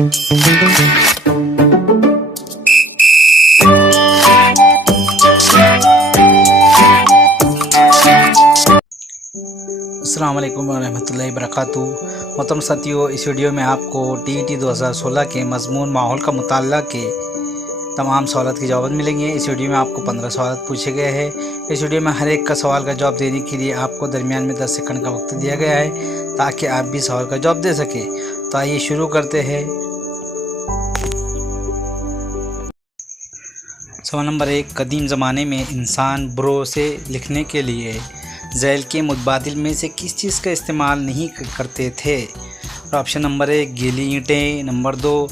अस्सलाम वालेकुम रहमतुल्लाहि वबरकातुहू। मोहतरम साथियों, इस वीडियो में आपको टीईटी 2016 के मजमून माहौल का मुताल्ला के तमाम सवाल के जवाब मिलेंगे। इस वीडियो में आपको 15 सवाल पूछे गए हैं। इस वीडियो में हर एक का सवाल का जवाब देने के लिए आपको दरमियान में 10 सेकंड का वक्त दिया गया है ताकि आप भी सवाल का जवाब दे सकें। तो आइए शुरू करते हैं। सवाल नंबर 1, कदीम ज़माने में इंसान ब्रो से लिखने के लिए ज़ैल के मुतबादिल में से किस चीज़ का इस्तेमाल नहीं करते थे? और ऑप्शन नंबर 1, गीली ईंटें, नंबर 2,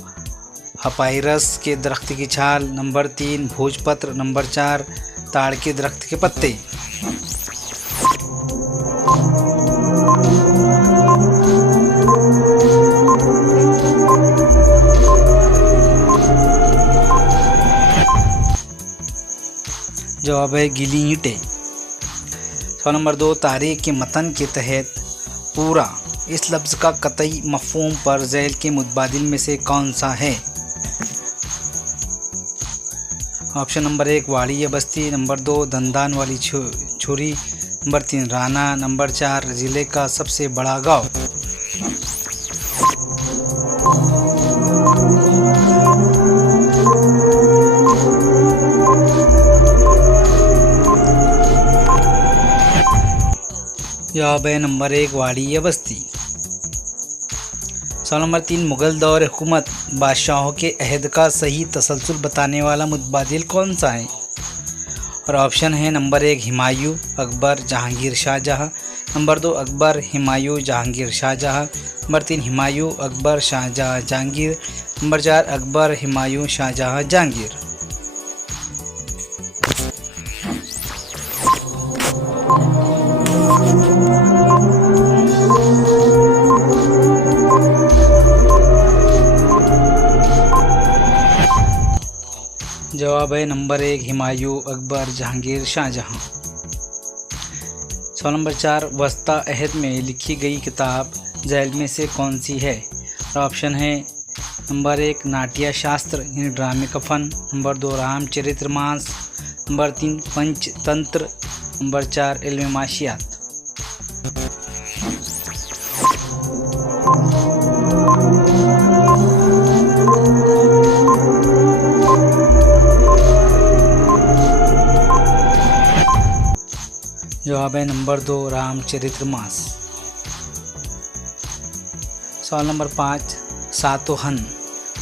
हपाइरस के दरख्त की छाल, नंबर 3, भोजपत्र, नंबर 4, ताड़ के दरख्त के पत्ते। जवाब है गीली ईंटें। सवाल नंबर 2, तारीख के मतन के तहत पूरा इस लफ्ज़ का कतई मफ़हूम पर ज़ैल के मुतबादिल में से कौन सा है? ऑप्शन नंबर 1, वाड़ी या बस्ती, नंबर 2, दंदान वाली छुरी, नंबर 3, राना, नंबर 4, ज़िले का सबसे बड़ा गाँव। जवाब है नंबर 1, वाड़ी या बस्ती। सवाल नंबर 3, मुग़ल दौर हुकूमत बादशाहों के अहद का सही तसलसल बताने वाला मुतबादिल कौन सा है? और ऑप्शन है number 1, Humayun, Akbar, Jahangir, Shahjahan, number 2, Akbar, Humayun, Jahangir, Shahjahan, number 3, Humayun, Akbar, Shahjahan, Jahangir, number 4, Akbar, Humayun, Shahjahan, Jahangir. जवाब है नंबर 1, हुमायूं, अकबर, जहांगीर, शाहजहाँ। सवाल नंबर 4, वस्ता अहद में लिखी गई किताब ज़ैल में से कौन सी है? और ऑप्शन है नंबर 1, नाट्य शास्त्र यानी ड्रामे का फन, number 2, Ramcharitmanas, number 3, Panchatantra, number 4, इल्म माशियात। जवाब है नंबर 2, रामचरितमानस। सवाल नंबर 5, सातोहन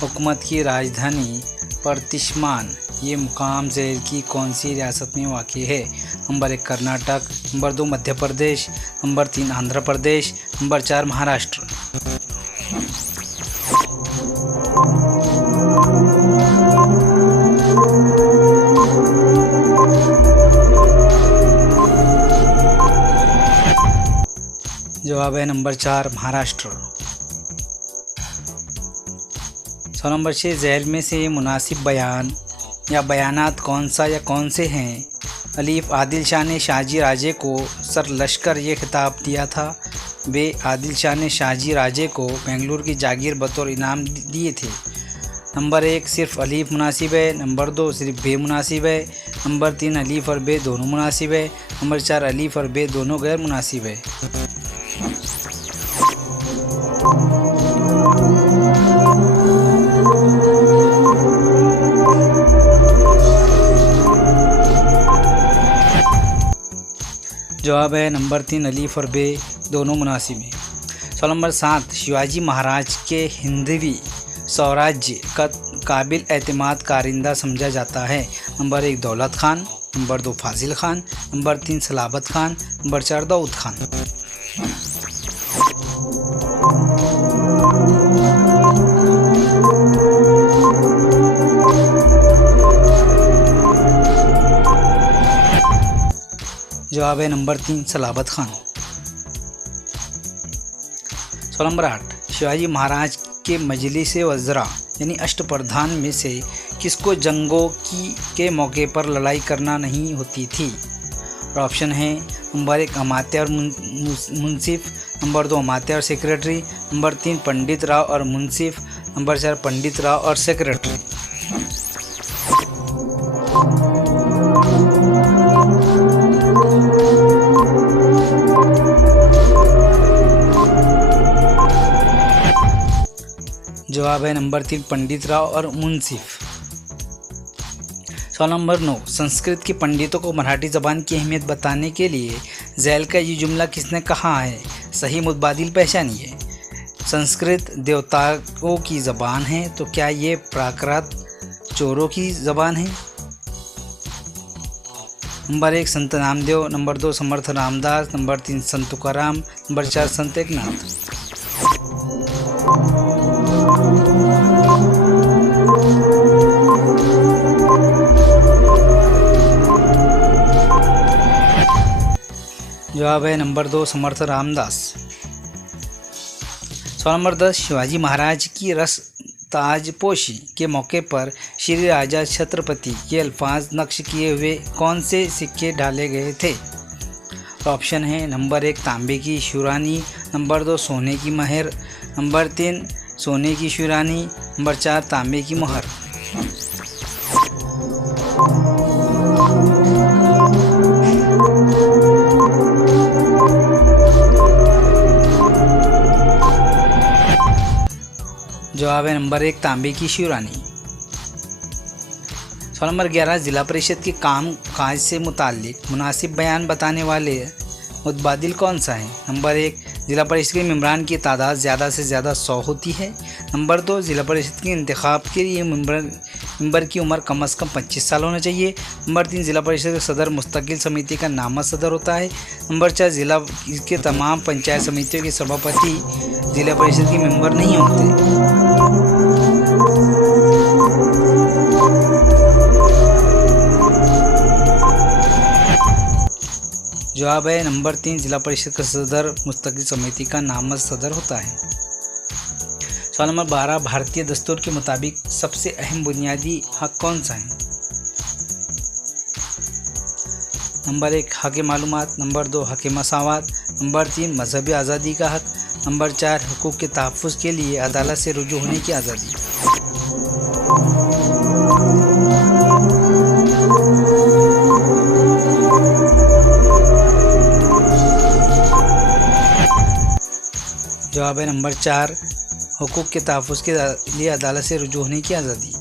हुकूमत की राजधानी पर्तिशमान ये मुकाम ज़ैल की कौन सी रियासत में वाक़ है? Number 1, Karnataka, number 2, Madhya Pradesh, number 3, Andhra Pradesh, number 4, Maharashtra. जवाब है नंबर 4, महाराष्ट्र। सवाल नंबर 6, ज़ैल में से मुनासिब बयान या बयानात कौन सा या कौन से हैं? अलीफ, आदिल शाह ने शाहजी राजे को सर लश्कर ये खिताब दिया था। बे, आदिल शाह ने शाहजी राजे को बेंगलुरु की जागीर बतौर इनाम दिए थे। नंबर 1, सिर्फ अलीफ मुनासिब है, नंबर 2, सिर्फ बे मुनासिब है, नंबर 3, अलीफ और बे दोनों मुनासिब है, नंबर 4, अलीफ और बे दोनों गैर मुनासिब है। जवाब है नंबर 3, अलीफ और बे दोनों मुनासिब हैं। सवाल नंबर 7, शिवाजी महाराज के हिंदवी स्वराज्य का काबिल एतमाद कारिंदा समझा जाता है। नंबर 1, दौलत खान, नंबर 2, फाजिल खान, नंबर 3, सलाबत खान, नंबर 4, दाऊद खान। जवाब है नंबर 3, सलाबत खान। सवाल नंबर 8, शिवाजी महाराज के मजलिस वज़रा यानी अष्टप्रधान में से किसको जंगों के मौके पर लड़ाई करना नहीं होती थी? और ऑप्शन है नंबर 1, अमात्य और मुंसिफ, नंबर 2, अमात्य और सेक्रेटरी, नंबर 3, पंडित राव और मुंसिफ, नंबर 4 पंडित राव और सेक्रेटरी। जवाब है नंबर 3 पंडित राव और मुंसिफ। सवाल नंबर 9 संस्कृत के पंडितों को मराठी ज़बान की अहमियत बताने के लिए झैल का ये जुमला किसने कहा है? सही मुतबादिल पहचानिए। संस्कृत देवताओं की ज़बान है, तो क्या ये प्राकृत चोरों की ज़बान है? नंबर 1 संत नामदेव, नंबर 2 समर्थ रामदास, नंबर 3 संत तुकाराम, नंबर 4 संत एकनाथ। जवाब है नंबर 2 समर्थ रामदास। सवाल नंबर 10 शिवाजी महाराज की रस ताजपोशी के मौके पर श्री राजा छत्रपति के अल्फाज नक्श किए हुए कौन से सिक्के डाले गए थे? ऑप्शन है नंबर 1 तांबे की शुरानी, नंबर 2 सोने की महर, नंबर 3 सोने की शुरानी, नंबर 4 तांबे की मोहर। जवाब है नंबर 1 तांबे की शिवरानी। सवाल नंबर 11 जिला परिषद के काम काज से मुताल्लिक मुनासिब बयान बताने वाले मुतबादिल कौन सा है? नंबर 1 जिला परिषद के मेंबरान की तादाद ज़्यादा से ज़्यादा 100 होती है। नंबर 2 जिला परिषद के इंतखाब के लिए मेंबर की उम्र कम से कम 25 साल होना चाहिए। नंबर 3 जिला परिषद का सदर मुस्तकिल समिति का नामज़द सदर होता है। नंबर 4 जिला के तमाम पंचायत समितियों के सभापति जिला परिषद के मेंबर नहीं होते। जवाब है नंबर 3 जिला परिषद का सदर मुस्तकिल समिति का नामज़द सदर होता है। सवाल नंबर 12 भारतीय दस्तूर के मुताबिक सबसे अहम बुनियादी हक कौन सा है? नंबर 1 हक़ मालूमात, नंबर 2 हक़ मसावात, नंबर 3 मजहबी आज़ादी का हक, नंबर 4 हुकूक के तहफ़्फ़ुज़ के लिए अदालत से रुजू होने की आज़ादी। जवाब है नंबर 4 हुकूक के तहफ़्फ़ुज़ के लिए अदालत से रुजू होने की आज़ादी।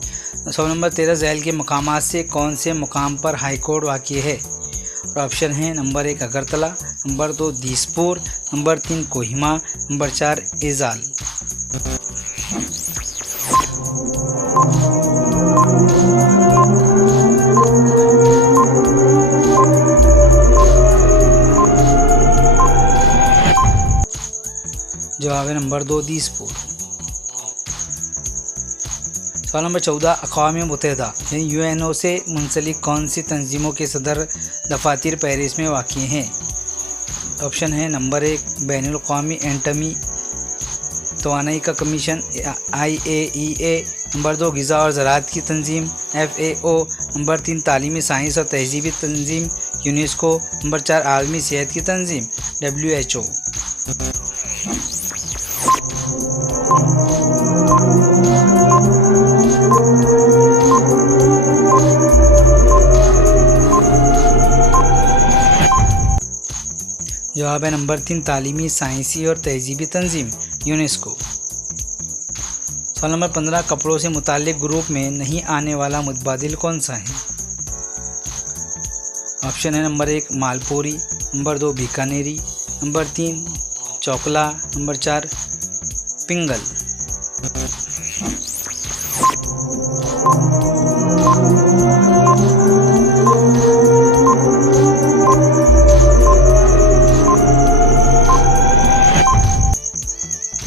सवाल नंबर 13 झैल के मकामात से कौन से मुकाम पर हाई कोर्ट वाक़ई है? और ऑप्शन है number 1 Agartala, number 2 Dispur, number 3 Kohima, number 4 ऐज़ाल। जवाब है नंबर 2 दिसपुर। सवाल नंबर 14 अक़वाम मुत्तहिदा यानी यूएनओ से मुंसलिक कौन सी तंजीमों के सदर दफातर पेरिस में वाक़ई हैं? ऑप्शन है नंबर 1 बैनुल अक़वामी एटमी तवानाई का कमीशन IAEA, नंबर 2 ग़िज़ा और ज़राअत की तंजीम FAO, नंबर 3 तालीमी साइंस और तहज़ीबी तंजीम यूनेस्को, नंबर 4 आलमी सेहत की तंजीम WHO। जवाब है नंबर 3 तालीमी साइंसी और तहज़ीबी तंजीम यूनेस्को। सवाल नंबर 15 कपड़ों से मुताल्लिक ग्रुप में नहीं आने वाला मुतबादिल कौन सा है? ऑप्शन है नंबर 1 मालपुरी, नंबर 2 बीकानेरी, नंबर 3 चौकला, नंबर 4 पिंगल।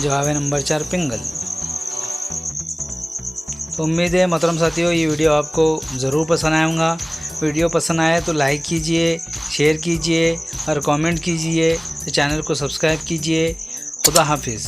जवाब है नंबर 4 पिंगल। तो उम्मीद है मोहतरम साथियों ये वीडियो आपको ज़रूर पसंद आएगा। वीडियो पसंद आए तो लाइक कीजिए, शेयर कीजिए और कमेंट कीजिए। चैनल को सब्सक्राइब कीजिए। खुदा हाफिज़।